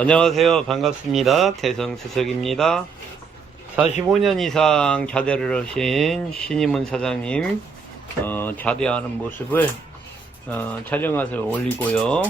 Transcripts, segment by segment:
안녕하세요. 반갑습니다. 대성수석입니다. 45년 이상 자대를 하신 신임은 사장님, 어, 자대하는 모습을, 어, 촬영해서 올리고요.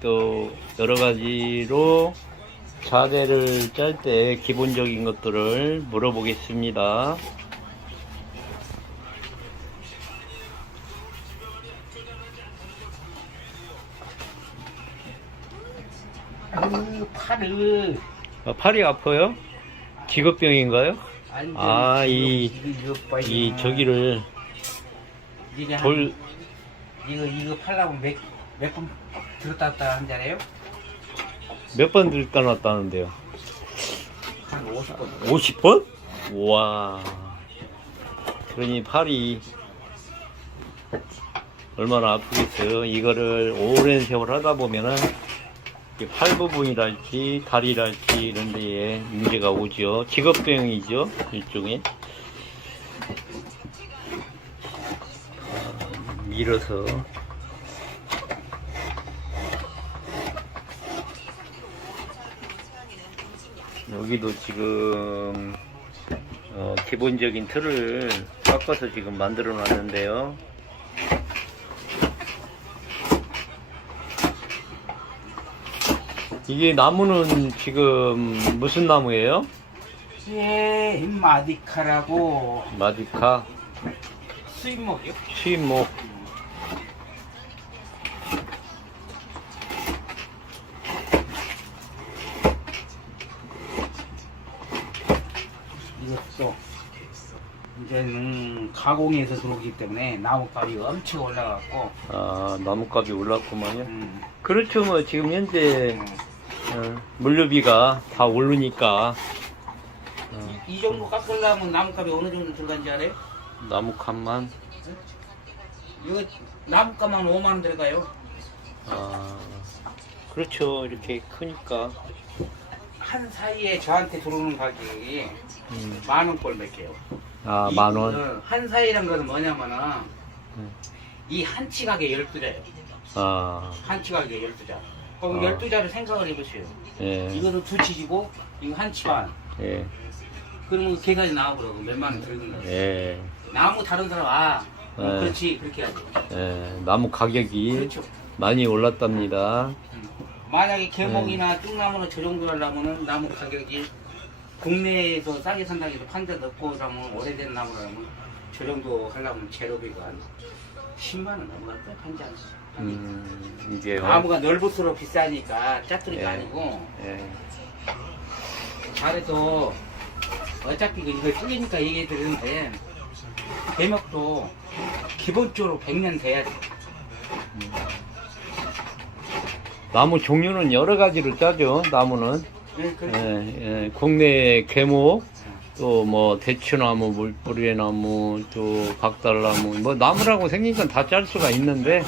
또, 여러 가지로 자대를 짤 때 기본적인 것들을 물어보겠습니다. 그 팔을 아, 팔이 아파요? 직업병인가요? 완전 아, 이- 이거 봐, 이 이거. 저기를 이게 한- 돌, 이거 이거 팔라고 몇몇번 들었다 놨다 한 자래요? 몇 번 들다 놨다는데요? 한 50번 50번? 와. 그러니 팔이 얼마나 아프겠어요. 이거를 오랜 세월 하다 보면은 이 팔 부분이랄지 다리랄지 이런 데에 문제가 오죠. 직업병이죠. 일종의. 아, 밀어서 여기도 지금 어, 기본적인 틀을 깎아서 지금 만들어 놨는데요. 이게 나무는 지금 무슨 나무예요? 예, 마디카라고 마디카, 수입목이요? 수입목. 이것도 이제는 가공해서 들어오기 때문에 나무값이 엄청 올라갔고 아, 나무값이 올랐구만요. 음, 그렇죠. 뭐 지금 현재 음. 어, 물류비가 다 오르니까 어, 이 정도 깎으려면 나무값이 어느 정도 들어간지 알아요? 나무값만 이거 나무값만 5만 원 들어가요. 아, 그렇죠. 이렇게 크니까. 한 사이에 저한테 들어오는 가격이 음. 만 원꼴 몇 개요. 아, 이- 만 원. 어, 한 사이란 것은 뭐냐면은 음. 이 한치 가게 12자예요. 아, 한치 가게 12자. 그럼 아. 12자를 생각을 해보세요. 예, 이거는 두 치지고 이거 한 치 반. 예, 그러면 그 개까지 나와버리고 몇만 원 들는 거예요. 예, 나무 다른 사람 아 어, 네. 그렇지 그렇게 하죠. 예. 나무 가격이 그렇죠. 많이 올랐답니다. 음. 만약에 개목이나 네. 뚝나무는 저 정도 하려면은 나무 가격이 국내에서 싸게 산다고 해서 판자 넣고 사면 오래된 나무라면 저 정도 하려면 재료비가 한 10만 원 넘어갈까 판자 한 음, 이게요. 나무가 넓을수록 비싸니까 짜투리가 예. 아니고 예, 잘해서 어차피 그 이거 뚫리니까 얘기 드리는데 개목도 기본적으로 100년 돼야지 나무 종류는 여러 가지로 짜죠. 나무는 네, 그렇죠. 예, 예. 국내 개목, 또 뭐 대추나무, 물뿌리나무, 또 박달나무, 뭐 나무라고 생긴 건 다 짤 수가 있는데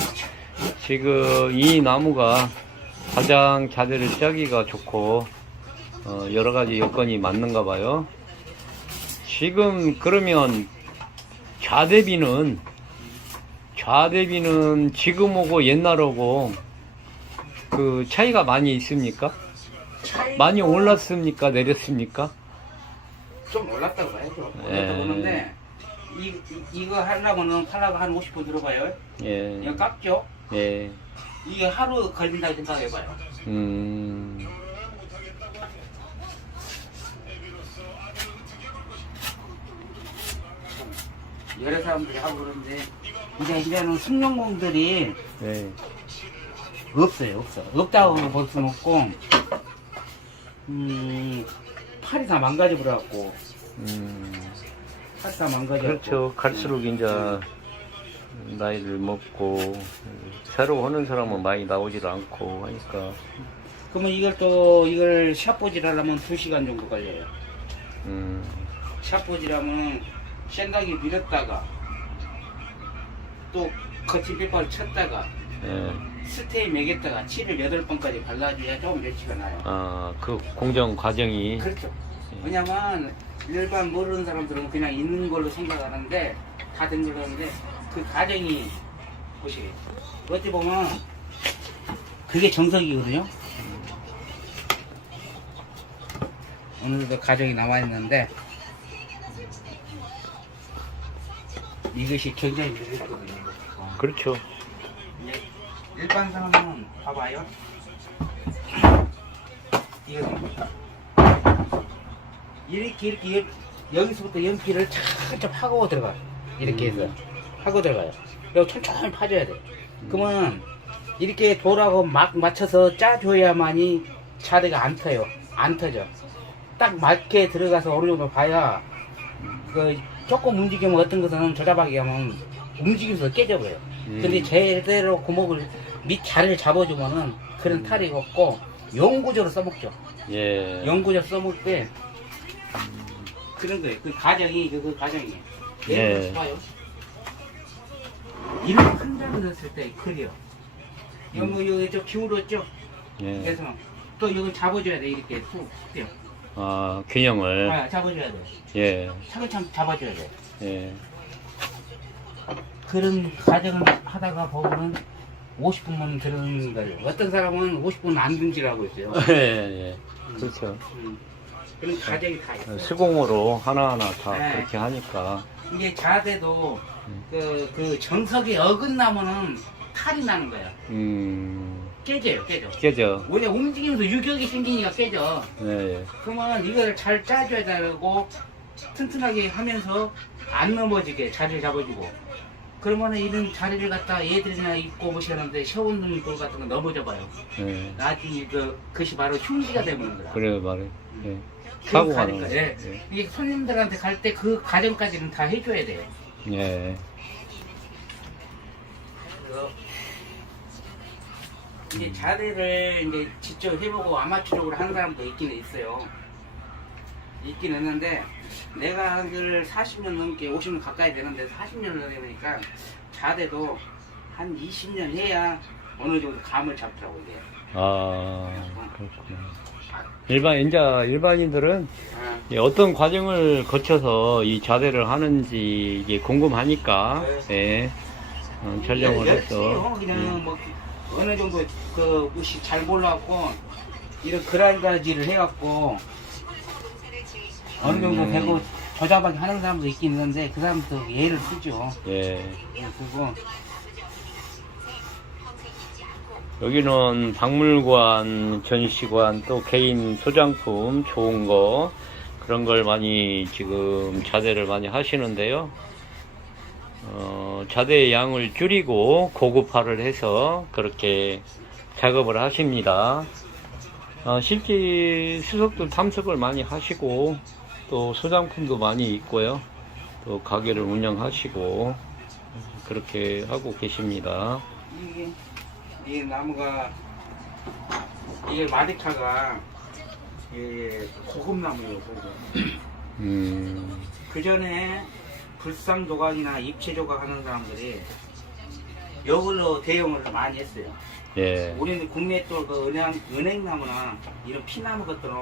지금 이 나무가 가장 자재를 짜기가 좋고 어, 여러 가지 여건이 맞는가 봐요. 지금 그러면 좌대비는 좌대비는 지금하고 옛날하고 그 차이가 많이 있습니까? 많이 올랐습니까? 내렸습니까? 좀 올랐다고 봐야죠. 예. 올랐다고 보는데 이, 이, 이거 하려면은 팔라가 한 50분 들어가요. 예, 이거 깎죠. 예, 이게 하루 걸린다고 생각해봐요. 음, 여러 사람들이 하고 그러는데 이제 이제는 숙련공들이 예, 없어요. 없어. 없다고 볼 수는 없고 음 팔이 다 망가져 버려갖고 음, 팔이 다 망가져. 그렇죠. 갈수록 이제 나이를 먹고 새로 하는 사람은 많이 나오질 않고 하니까, 그러면 이걸 또 이걸 샷보질 하려면 2 시간 정도 걸려요. 음, 샷보지라면 생각이 밀었다가 또 거친 빗발 쳤다가 예, 스테이 매겼다가 7을 8번까지 발라줘야 조금 며칠가 나요. 아, 그 공정 과정이, 그렇죠. 왜냐면 일반 모르는 사람들은 그냥 있는 걸로 생각하는데 다 된 걸로 하는데 그 과정이 보시게 어찌 보면 그게 정석이거든요. 오늘도 가정이 나와 있는데 이것이 굉장히. 이거. 그렇죠. 이제 일반 사람은 봐봐요. 이거 이렇게 이렇게 연- 여기서부터 연기를 착착 하고 들어가. 이렇게 해서 하고 들어가요. 그리고 천천히 파줘야 돼. 그러면 이렇게 돌하고 막 맞춰서 짜줘야만이 자대가 안 터요. 안 터져. 딱 맞게 들어가서 어느 정도 봐야 그 조금 움직이면 어떤 것은 조잡하게 하면 움직이면서 깨져버려요. 음. 근데 제대로 구멍을 밑 자리를 잡아주면은 그런 탈이 없고 영구적으로 써먹죠. 예. 영구적으로 써먹을 때 그런 거예요. 그 가정이 그, 그 가정이에요. 예. 들어서 봐요. 이런 큰 장을 넣었을 때 그래요. 여기 여기 좀 기울었죠. 예. 그래서 또 이걸 잡아줘야 돼 이렇게 쑥 뛰어. 아, 균형을. 아, 잡아줘야 돼. 예. 차근차근 잡아줘야 돼. 예. 그런 과정을 하다가 보면은 50분만 들은 거예요. 어떤 사람은 50분 안 든지라고 있어요. 예, 예. 그렇죠. 음, 그런 과정이 다 있어요. 수공으로 하나하나 다 네. 그렇게 하니까. 이게 자대도 음. 그, 그 정석에 어긋나면은 탈이 나는 거야. 음, 깨져요, 깨져. 깨져. 원래 움직이면서 유격이 생기니까 깨져. 예, 예. 그러면 이걸 잘 짜줘야 되고 튼튼하게 하면서 안 넘어지게 자리를 잡아주고 그러면은 이런 자리를 갖다 얘들이나 입고 보시는데 셔운들 같은 거 넘어져 봐요. 예. 나중에 그 그것이 바로 흉기가 되는 거야. 그래 말해. 예. 그 사고가 과정, 나는 예. 거. 예. 이게 손님들한테 갈 때 그 과정까지는 다 해줘야 돼요. 예. 이제 자대를 이제 직접 해보고 아마추어적으로 하는 사람도 있기는 있어요. 있긴 있는데 내가 한걸 40년 넘게 50년 가까이 되는데 40년을 해보니까 자대도 한 20년 해야 어느 정도 감을 잡더라고 이게. 아, 그렇구나. 일반, 이제 일반인들은 아, 예, 어떤 과정을 거쳐서 이 자대를 하는지 이게 궁금하니까, 예. 어, 촬영을 열심히요. 해서. 그냥 뭐 어느 정도 그 무시 잘 몰라갖고 이런 그라인다지를 해갖고 어느 정도 음. 되고 조잡하게 하는 사람도 있긴 있는데 그 사람도 예를 쓰죠. 예. 예, 그리고 여기는 박물관, 전시관, 또 개인 소장품 좋은 거 그런 걸 많이 지금 자대를 많이 하시는데요. 어, 자대의 양을 줄이고 고급화를 해서 그렇게 작업을 하십니다. 어, 실제 수석도 탐색을 많이 하시고 또 소장품도 많이 있고요. 또 가게를 운영하시고 그렇게 하고 계십니다. 이 나무가 이게 마디카가 이 고급 나무예요. 음, 그 전에 불상 조각이나 입체 조각 하는 사람들이 이걸로 대용을 많이 했어요. 예. 우리는 국내 또그 은행, 은행나무나 이런 피나무 것들은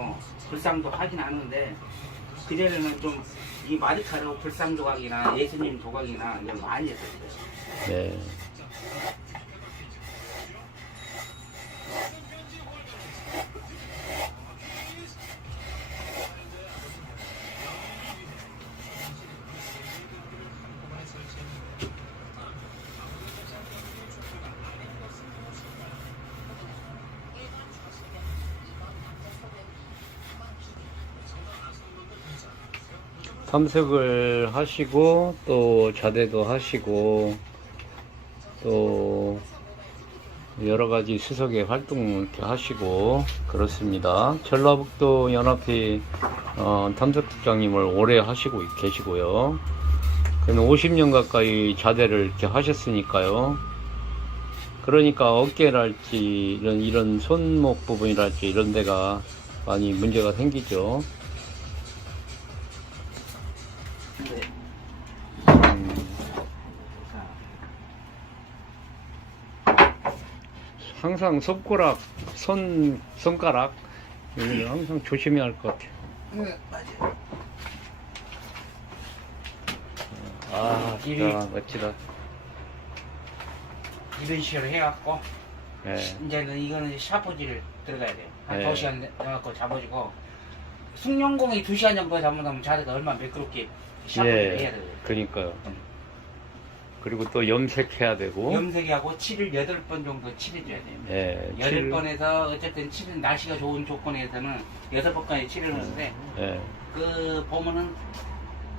불상도 하긴 하는데 그 전에는 좀 이 마디카로 불상 조각이나 예수님 조각이나 이런 거 많이 했었어요. 네. 탐색을 하시고 또 자대도 하시고 또 여러 가지 수석의 활동을 하시고 그렇습니다. 전라북도 연합회 어, 탐색국장님을 오래 하시고 계시고요. 그는 50년 가까이 자대를 이렇게 하셨으니까요. 그러니까 어깨랄지 이런 이런 손목 부분이랄지 이런 데가 많이 문제가 생기죠. 항상 손가락, 손, 손가락, 여기는 항상 조심해야 할 것 같아요. 네, 맞아요. 아, 진짜 멋지다. 이런 식으로 해갖고 예, 이제는 이거는 샤프지를 들어가야 돼요. 한 네. 2시간 해갖고 잡아주고 숙련공이 2시간 정도 잘못하면 자리가 얼마나 매끄럽게 샤프를 해야 예. 돼요. 그러니까요. 음. 그리고 또 염색해야 되고. 염색하고 칠을 8번 정도 칠해줘야 돼요. 예. 여덟 칠- 번에서 어쨌든 칠은 날씨가 좋은 조건에서는 여덟 번까지 칠을 하는데 예. 그 보면은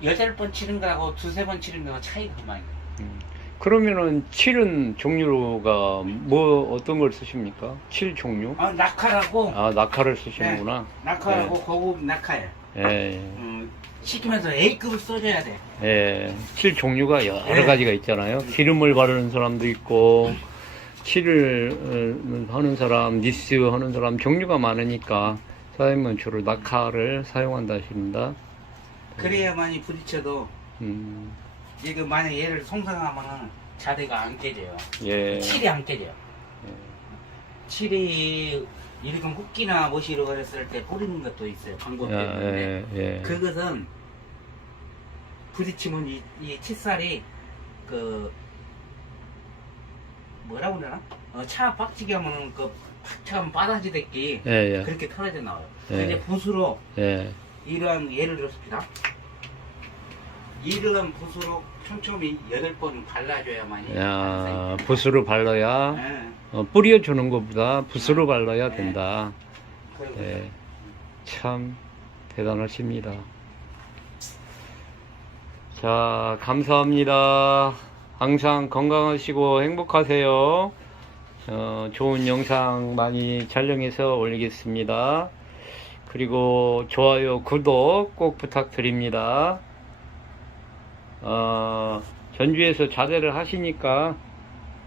여덟 번 치는 거하고 두세 번 치는 거가 차이가 많이 나요. 음. 그러면은 칠은 종류가 뭐 어떤 걸 쓰십니까? 칠 종류? 아, 낙하라고 아 낙하를 쓰시는구나. 낙하라고 네. 고급 낙하예요. 예. 음, 시키면서 A급을 써줘야 돼. 예. 칠 종류가 여러 네. 가지가 있잖아요. 기름을 바르는 사람도 있고 칠을 어, 하는 사람, 니스 하는 사람 종류가 많으니까 사장님은 주로 낙하를 사용한다 하십니다. 그래야만이 부딪혀도 음. 지금 만약 얘를 송상하면은 자대가 안 깨져요. 예. 칠이 안 깨져요. 칠이 이렇게 훅기나 못이 이러거렸을 때 뿌리는 것도 있어요. 방법이 야, 있는데 예, 예. 그것은 부딪히면 이, 이 칫살이 그 뭐라고 그러나? 어, 차 빡치게 하면은 그 팍차면 바다지 됐기 예, 예. 그렇게 털어져 나와요. 예. 근데 붓으로 예. 이러한 예를 들었습니다. 이러한 붓으로 촘촘히 여덟 번 발라줘야만이 야, 붓으로 발라야 예. 어, 뿌려주는 것보다 붓으로 발라야 네. 된다. 예. 거죠. 참 대단하십니다. 자, 감사합니다. 항상 건강하시고 행복하세요. 어, 좋은 영상 많이 촬영해서 올리겠습니다. 그리고 좋아요, 구독 꼭 부탁드립니다. 어, 전주에서 자대를 하시니까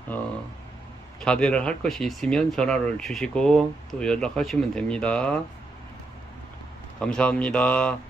어, 자대를 할 것이 있으면 전화를 주시고 또 연락하시면 됩니다. 감사합니다.